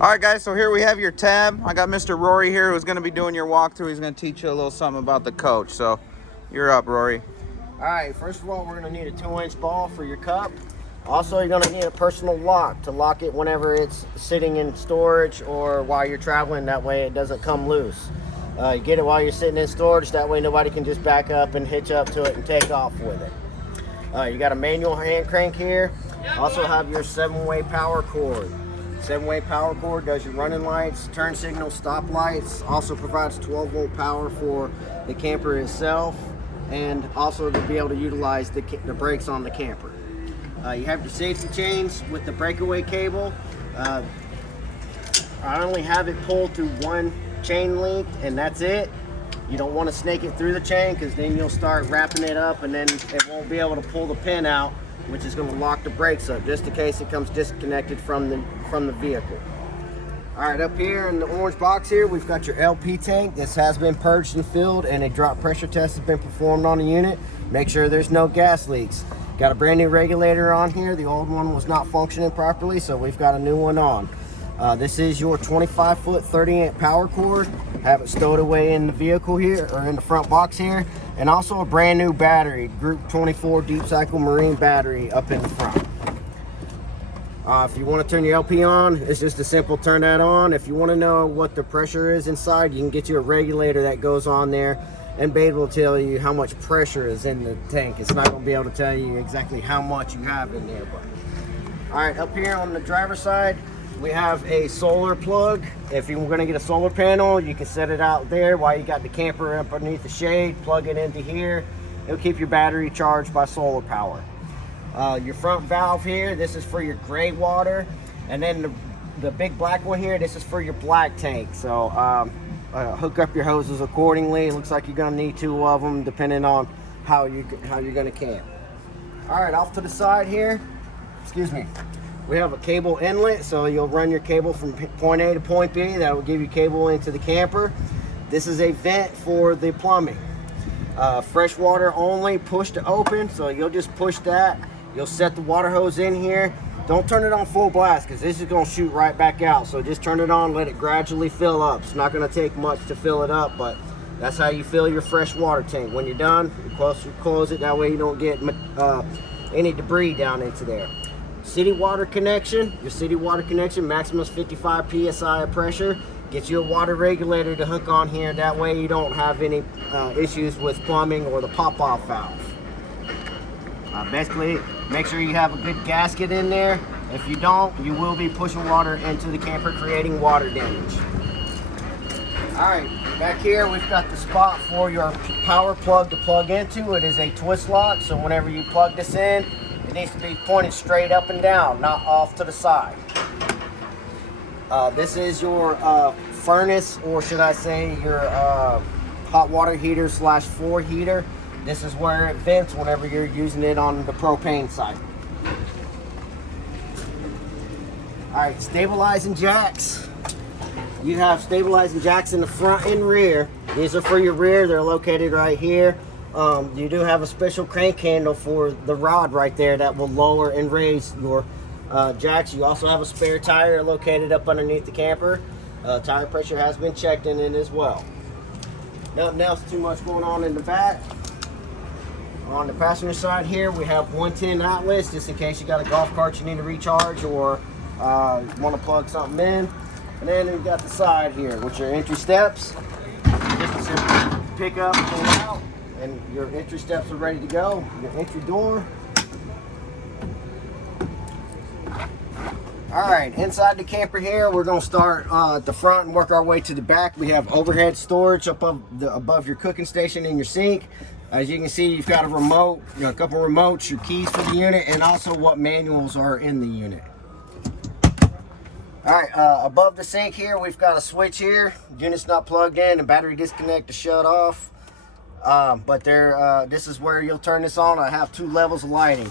All right, guys, so here we have your tab. I got Mr. Rory here who's going to be doing your walkthrough. He's going to teach you a little something about the coach. So you're up, Rory. All right, first of all, we're going to need a 2-inch ball for your cup. Also, you're going to need a personal lock to lock it whenever it's sitting in storage or while you're traveling. That way it doesn't come loose. You get it while you're sitting in storage. That way nobody can just back up and hitch up to it and take off with it. You got a manual hand crank here. Also have your 7-way power cord. 7-way power cord does your running lights, turn signals, stop lights. Also provides 12-volt power for the camper itself, and also to be able to utilize the brakes on the camper. You have your safety chains with the breakaway cable. I only have it pulled through one chain link, and that's it. You don't want to snake it through the chain, because then you'll start wrapping it up and then it won't be able to pull the pin out, which is going to lock the brakes up, just in case it comes disconnected from the vehicle. All right, up here in the orange box here, we've got your LP tank. This has been purged and filled, and a drop pressure test has been performed on the unit. Make sure there's no gas leaks. Got a brand new regulator on here. The old one was not functioning properly, so we've got a new one on. This is your 25-foot 30-amp power cord. Have it stowed away in the vehicle here, or in the front box here. And also a brand new battery, Group 24 Deep Cycle Marine battery up in the front. If you want to turn your LP on, it's just a simple turn that on. If you want to know what the pressure is inside, you can get you a regulator that goes on there, and Babe will tell you how much pressure is in the tank. It's not going to be able to tell you exactly how much you have in there. But all right, up here on the driver's side, we have a solar plug. If you're going to get a solar panel, you can set it out there while you got the camper up underneath the shade. Plug it into here. It'll keep your battery charged by solar power. Your front valve here, this is for your gray water. And then the big black one here, this is for your black tank. So hook up your hoses accordingly. It looks like you're going to need 2 of them depending on how you're going to camp. All right, off to the side here, excuse me. We have a cable inlet, so you'll run your cable from point A to point B. That will give you cable into the camper. This is a vent for the plumbing. Fresh water only, push to open, so you'll just push that. You'll set the water hose in here. Don't turn it on full blast, because this is going to shoot right back out. So just turn it on, let it gradually fill up. It's not going to take much to fill it up, but that's how you fill your fresh water tank. When you're done, you close it. That way you don't get any debris down into there. City water connection. Your city water connection, maximum is 55 psi of pressure. Get you a water regulator to hook on here. That way you don't have any issues with plumbing or the pop-off valve. Basically, make sure you have a good gasket in there. If you don't, you will be pushing water into the camper, creating water damage. Alright, back here we've got the spot for your power plug to plug into. It is a twist lock, so whenever you plug this in, it needs to be pointed straight up and down, not off to the side. This is your furnace, or should I say your hot water heater / floor heater. This is where it vents whenever you're using it on the propane side. Alright, stabilizing jacks. You have stabilizing jacks in the front and rear. These are for your rear. They're located right here. You do have a special crank handle for the rod right there that will lower and raise your jacks. You also have a spare tire located up underneath the camper. Tire pressure has been checked in it as well. Nothing else too much going on in the back. On the passenger side here, we have 110 outlets, just in case you got a golf cart you need to recharge or want to plug something in. And then we've got the side here, which are entry steps. Just a simple pick up and pull out, and your entry steps are ready to go. Your entry door. Alright, inside the camper here, we're going to start at the front and work our way to the back. We have overhead storage above your cooking station and your sink. As you can see, you've got a remote, a couple remotes, your keys for the unit, and also what manuals are in the unit. Alright, above the sink here, we've got a switch here. Unit's not plugged in, the battery disconnect to shut off. But this is where you'll turn this on. I have 2 levels of lighting.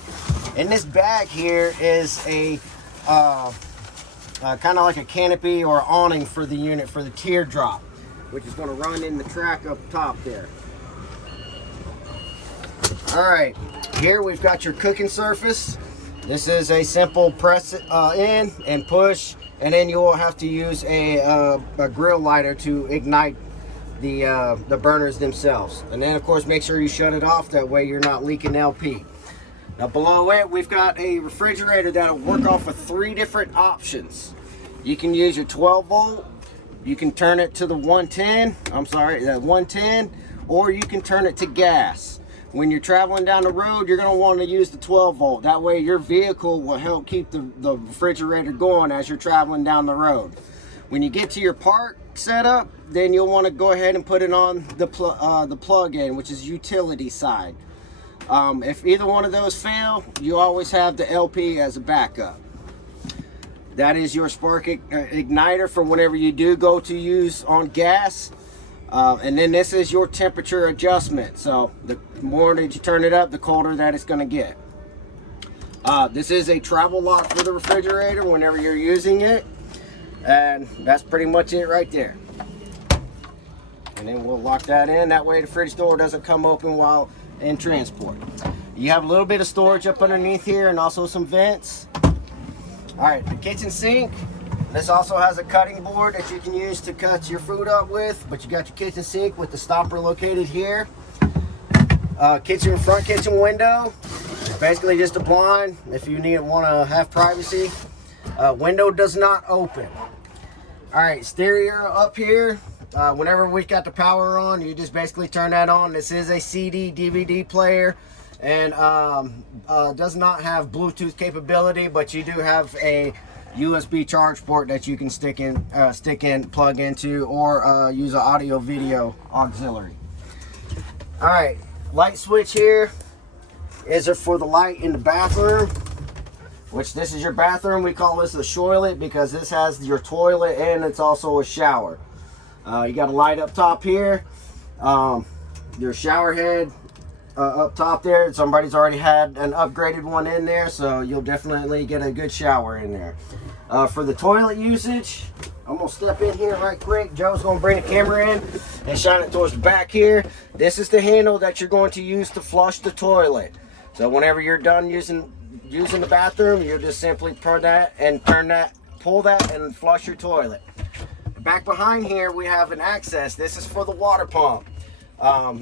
In this bag here is a kind of like a canopy or awning for the unit for the teardrop, which is going to run in the track up top there. Alright, here we've got your cooking surface. This is a simple press it in and push. and then you will have to use a grill lighter to ignite the burners themselves. And then of course make sure you shut it off, that way you're not leaking LP. Now below it, we've got a refrigerator that'll work off of 3 different options. You can use your 12 volt, you can turn it to the 110, or you can turn it to gas. When you're traveling down the road, you're going to want to use the 12 volt. That way your vehicle will help keep the refrigerator going as you're traveling down the road. When you get to your park setup, then you'll want to go ahead and put it on the plug-in, which is utility side. If either one of those fail, you always have the LP as a backup. That is your spark igniter for whenever you do go to use on gas. And then this is your temperature adjustment. So the more that you turn it up, the colder that it's going to get. This is a travel lock for the refrigerator whenever you're using it. And that's pretty much it right there. And then we'll lock that in. That way the fridge door doesn't come open while in transport. You have a little bit of storage up underneath here and also some vents. All right, the kitchen sink. This also has a cutting board that you can use to cut your food up with, but you got your kitchen sink with the stopper located here. Front kitchen window. Basically just a blind if you want to have privacy. Window does not open. All right, stereo up here. Whenever we got the power on, you just basically turn that on. This is a CD DVD player, and does not have Bluetooth capability, but you do have a USB charge port that you can plug into, or use an audio video auxiliary. All right, light switch here is for the light in the bathroom, which this is your bathroom. We call this a shoilet because this has your toilet and it's also a shower. You got a light up top here, your shower head up top there. Somebody's already had an upgraded one in there, so you'll definitely get a good shower in there. For the toilet usage, I'm gonna step in here right quick. Joe's gonna bring the camera in and shine it towards the back here. This is the handle that you're going to use to flush the toilet. So whenever you're done using the bathroom, you just simply pull that and pull that and flush your toilet. Back behind here, we have an access. This is for the water pump.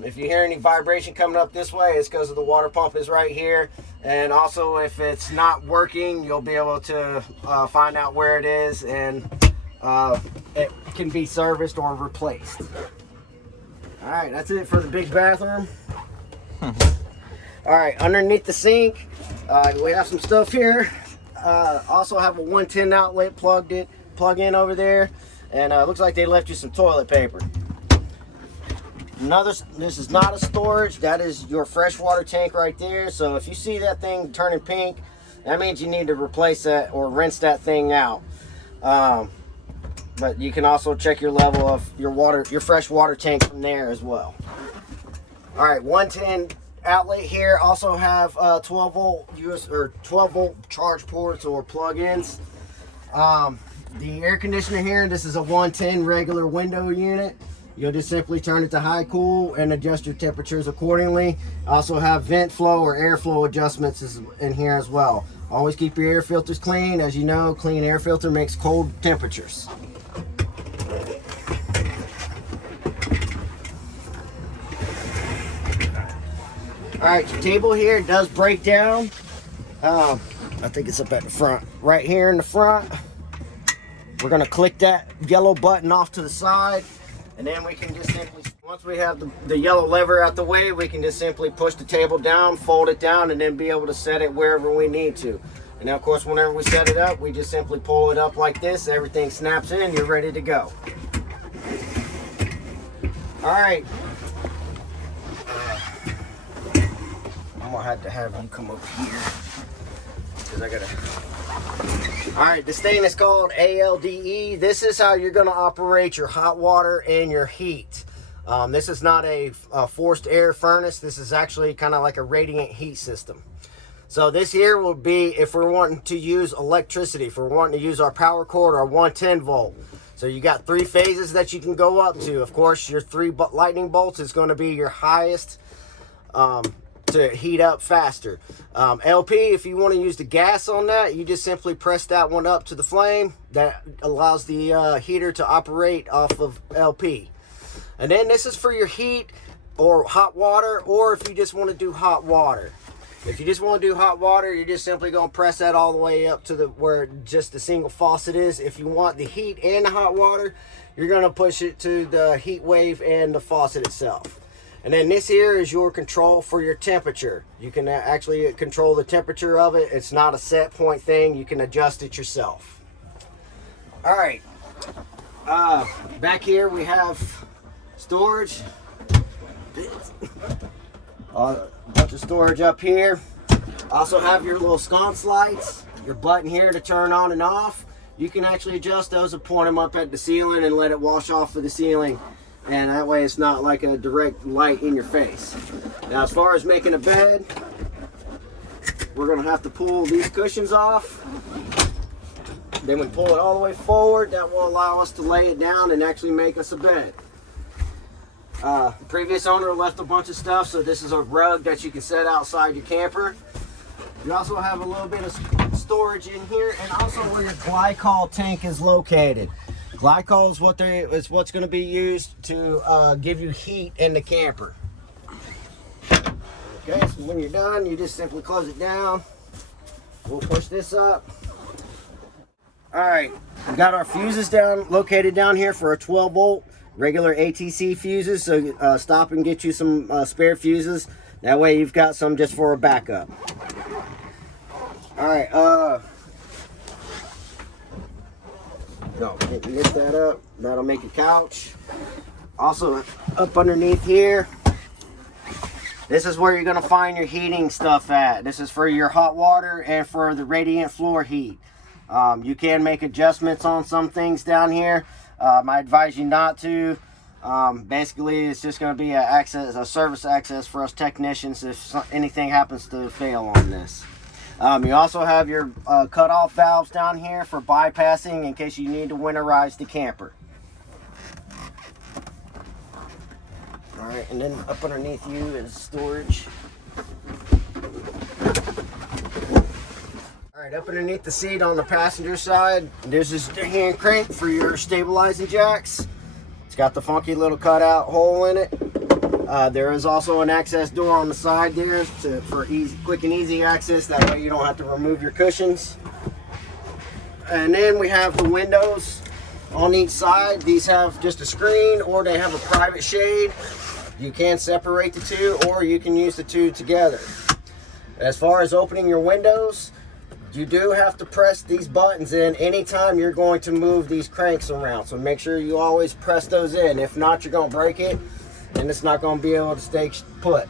If you hear any vibration coming up this way, it's because the water pump is right here. And also, if it's not working, you'll be able to find out where it is, and it can be serviced or replaced. All right, that's it for the big bathroom. All right, underneath the sink, we have some stuff here. Also have a 110 outlet plug in over there. And looks like they left you some toilet paper. This is not a storage. That is your freshwater tank right there. So if you see that thing turning pink, that means you need to replace that or rinse that thing out. But you can also check your level of your fresh water tank from there as well. All right, 110 outlet here. Also have 12 volt charge ports or plug-ins. The air conditioner here, this is a 110 regular window unit. You'll just simply turn it to high cool and adjust your temperatures accordingly. Also have vent flow or airflow adjustments in here as well. Always keep your air filters clean. As you know, clean air filter makes cold temperatures. All right, your table here does break down. I think it's up at the front. Right here in the front. We're gonna click that yellow button off to the side, and then we can just simply, once we have the yellow lever out the way, we can just simply push the table down, fold it down, and then be able to set it wherever we need to. And now, of course, whenever we set it up, we just simply pull it up like this, everything snaps in, you're ready to go. All right. I'm gonna have to have you come over here, because I gotta. All right, this thing is called ALDE. This is how you're going to operate your hot water and your heat. This is not a forced air furnace. This is actually kind of like a radiant heat system. So this here will be if we're wanting to use electricity, if we're wanting to use our power cord, our 110 volt. So you got 3 phases that you can go up to. Of course, your 3 lightning bolts is going to be your highest to heat up faster. LP, if you want to use the gas on that, you just simply press that one up to the flame. That allows the heater to operate off of LP. And then this is for your heat or hot water, or if you just want to do hot water. If you just want to do hot water, you're just simply going to press that all the way up to the where just the single faucet is. If you want the heat and the hot water, you're going to push it to the heat wave and the faucet itself. And then this here is your control for your temperature. You can actually control the temperature of it. It's not a set point thing. You can adjust it yourself. All right. Back here we have storage. A bunch of storage up here. Also have your little sconce lights, your button here to turn on and off. You can actually adjust those and point them up at the ceiling and let it wash off of the ceiling, and that way it's not like a direct light in your face. Now as far as making a bed, we're going to have to pull these cushions off. Then we pull it all the way forward. That will allow us to lay it down and actually make us a bed. The previous owner left a bunch of stuff, so this is a rug that you can set outside your camper. You also have a little bit of storage in here, and also where your glycol tank is located. Glycol is what's going to be used to give you heat in the camper. Okay, so when you're done, you just simply close it down. We'll push this up. All right, we got our fuses located down here for a 12 volt. Regular ATC fuses, so stop and get you some spare fuses. That way you've got some just for a backup. All right, lift that up. That'll make a couch. Also, up underneath here, this is where you're gonna find your heating stuff at. This is for your hot water and for the radiant floor heat. You can make adjustments on some things down here. I advise you not to. Basically, it's just going to be a service access for us technicians if anything happens to fail on this. You also have your cutoff valves down here for bypassing in case you need to winterize the camper. All right, and then up underneath you is storage. All right, up underneath the seat on the passenger side, there's this hand crank for your stabilizing jacks. It's got the funky little cutout hole in it. There is also an access door on the side there for quick and easy access. That way you don't have to remove your cushions. And then we have the windows on each side. These have just a screen, or they have a private shade. You can separate the two, or you can use the two together. As far as opening your windows, you do have to press these buttons in anytime you're going to move these cranks around. So make sure you always press those in. If not, you're going to break it and it's not going to be able to stay put.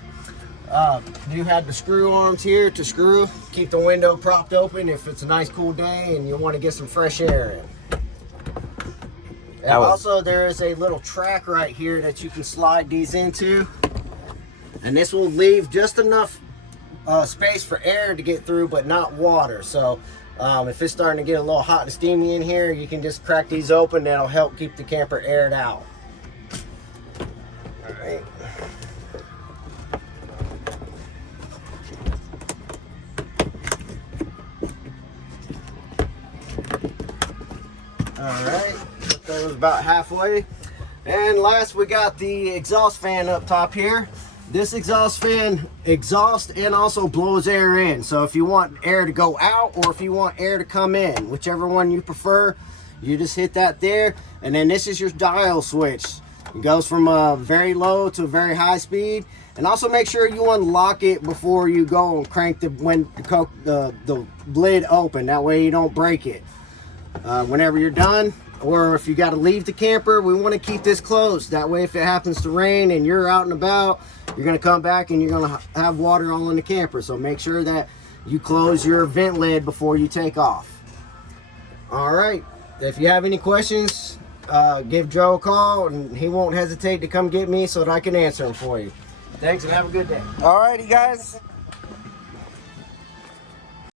You have the screw arms here to keep the window propped open if it's a nice cool day and you want to get some fresh air in. And also there is a little track right here that you can slide these into. And this will leave just enough space for air to get through, but not water. So if it's starting to get a little hot and steamy in here, you can just crack these open. That'll help keep the camper aired out. All right. All right, that was about halfway. And last, we got the exhaust fan up top here. This exhaust fan exhausts and also blows air in. So if you want air to go out or if you want air to come in, whichever one you prefer, you just hit that there. And then this is your dial switch. It goes from a very low to a very high speed. And also make sure you unlock it before you go and crank the lid open. That way you don't break it. Whenever you're done, or if you got to leave the camper, we want to keep this closed. That way if it happens to rain and you're out and about, you're going to come back and you're going to have water all in the camper. So make sure that you close your vent lid before you take off. All right, if you have any questions, give Joe a call and he won't hesitate to come get me so that I can answer them for you. Thanks and have a good day. All righty, guys.